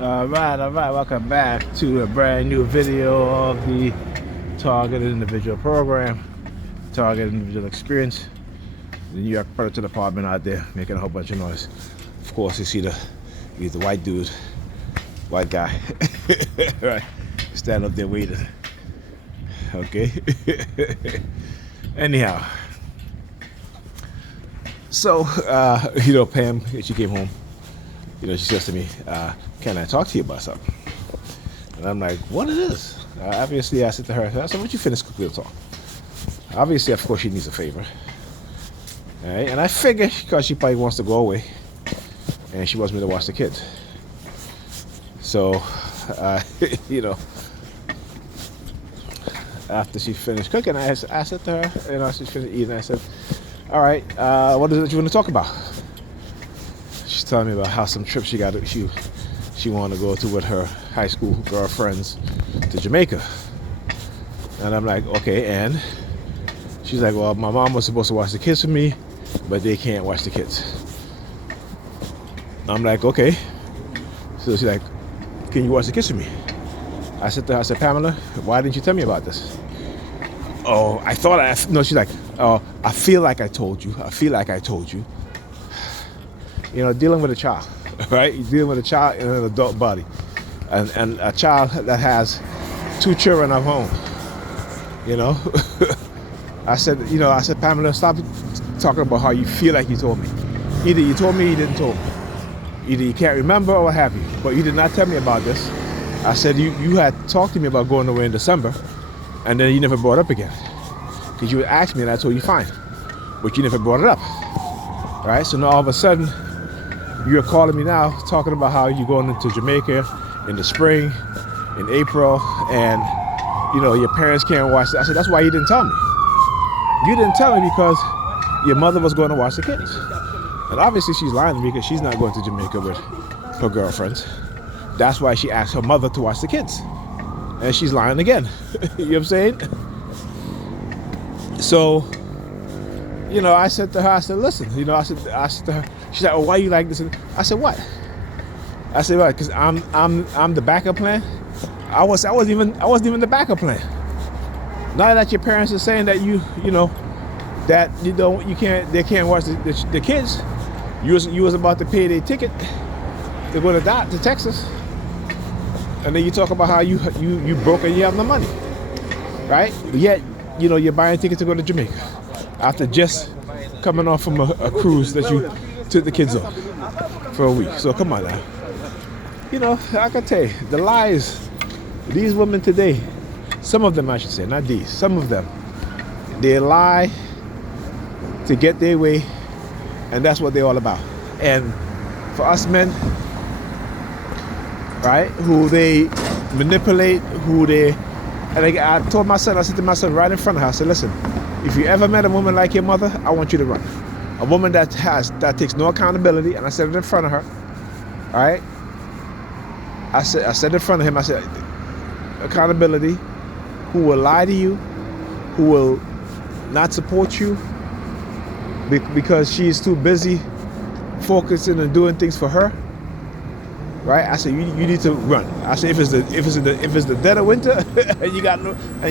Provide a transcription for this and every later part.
All right, welcome back to a brand new video of the Targeted Individual Program, Targeted Individual Experience. The New York Predator Department out there making a whole bunch of noise. Of course, you see he's the white dude, white guy, right, stand up there waiting. Okay. Anyhow, so Pam, she came home. She says to me, "Can I talk to you about something?" And I'm like, "What it is?" Obviously, I said to her, "I said, once you finish cooking, we'll talk." Obviously, of course, she needs a favor. All right? And I figure because she probably wants to go away, and she wants me to watch the kids. So, after she finished cooking, I said to her, she finished eating. I said, "All right, what is it you want to talk about?" She's telling me about how some trip she wanted to go to with her high school girlfriends to Jamaica. And I'm like, okay, and she's like, well, my mom was supposed to watch the kids for me, but they can't watch the kids. I'm like, okay. So she's like, can you watch the kids for me? I said to her, Pamela, why didn't you tell me about this? Oh, no, she's like, oh, I feel like I told you. Dealing with a child, right? You're dealing with a child in an adult body, and a child that has two children of home. I said, Pamela, stop talking about how you feel like you told me. Either you told me or you didn't tell me. Either you can't remember or what have you, but you did not tell me about this. I said, you had talked to me about going away in December, and then you never brought it up again. Because you would ask me and I told you fine, but you never brought it up. Right? So now all of a sudden, you're calling me now, talking about how you're going into Jamaica in the spring, in April, and your parents can't watch it. I said, that's why you didn't tell me. You didn't tell me because your mother was going to watch the kids. And obviously she's lying to me because she's not going to Jamaica with her girlfriends. That's why she asked her mother to watch the kids. And she's lying again. You know what I'm saying? So, I said to her, I said, listen, I said to her, she's like, oh, why you like this? I said, what? I said, what? Because I'm the backup plan. I wasn't even the backup plan. Now that your parents are saying that they can't watch the kids, you was about to pay their ticket to go to Texas, and then you talk about how you broke and you have no money, right? Yet you're buying tickets to go to Jamaica after just coming off from a cruise that you took the kids on for a week. So come on now. I can tell you, the lies, these women today, some of them I should say, not these, some of them, they lie to get their way, and that's what they're all about. And for us men, right, who they manipulate, and I told my son, I said to my son right in front of her, I said, listen, if you ever met a woman like your mother, I want you to run. A woman that takes no accountability, and I said it in front of her. All right? I said in front of him, I said, accountability, who will lie to you, who will not support you because she's too busy focusing and doing things for her. Right? I said, you need to run. I said, if it's the dead of winter and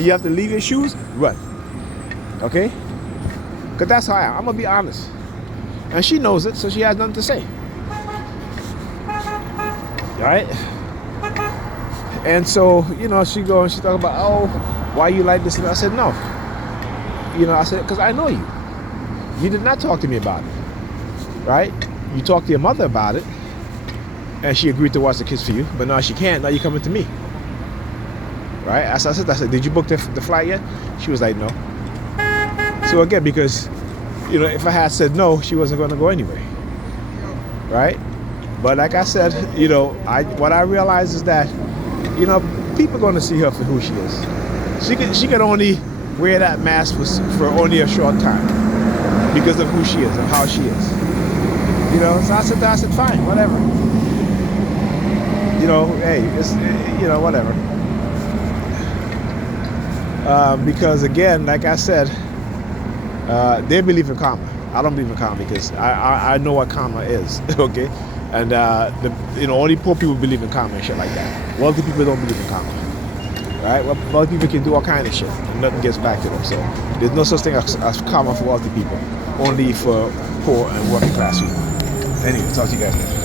you have to leave your shoes, run. Okay? Because that's how I am. I'm going to be honest. And she knows it, so she has nothing to say. Right? And so, she talking about, oh, why you like this? And I said, no. I said, because I know you. You did not talk to me about it. Right? You talked to your mother about it, and she agreed to watch the kids for you, but now she can't. Now you're coming to me. Right? I said, did you book the flight yet? She was like, no. So again, because, if I had said no, she wasn't going to go anyway. Right? But like I said, what I realized is that, people are going to see her for who she is. She can only wear that mask for only a short time because of who she is and how she is. So I said, fine, whatever. Hey, it's, whatever. Because again, like I said, they believe in karma. I don't believe in karma because I know what karma is. Okay, And only poor people believe in karma and shit like that. Wealthy people don't believe in karma. Right? Well, wealthy people can do all kind of shit and nothing gets back to them. So there's no such thing as karma for wealthy people, only for poor and working class people. Anyway, talk to you guys later.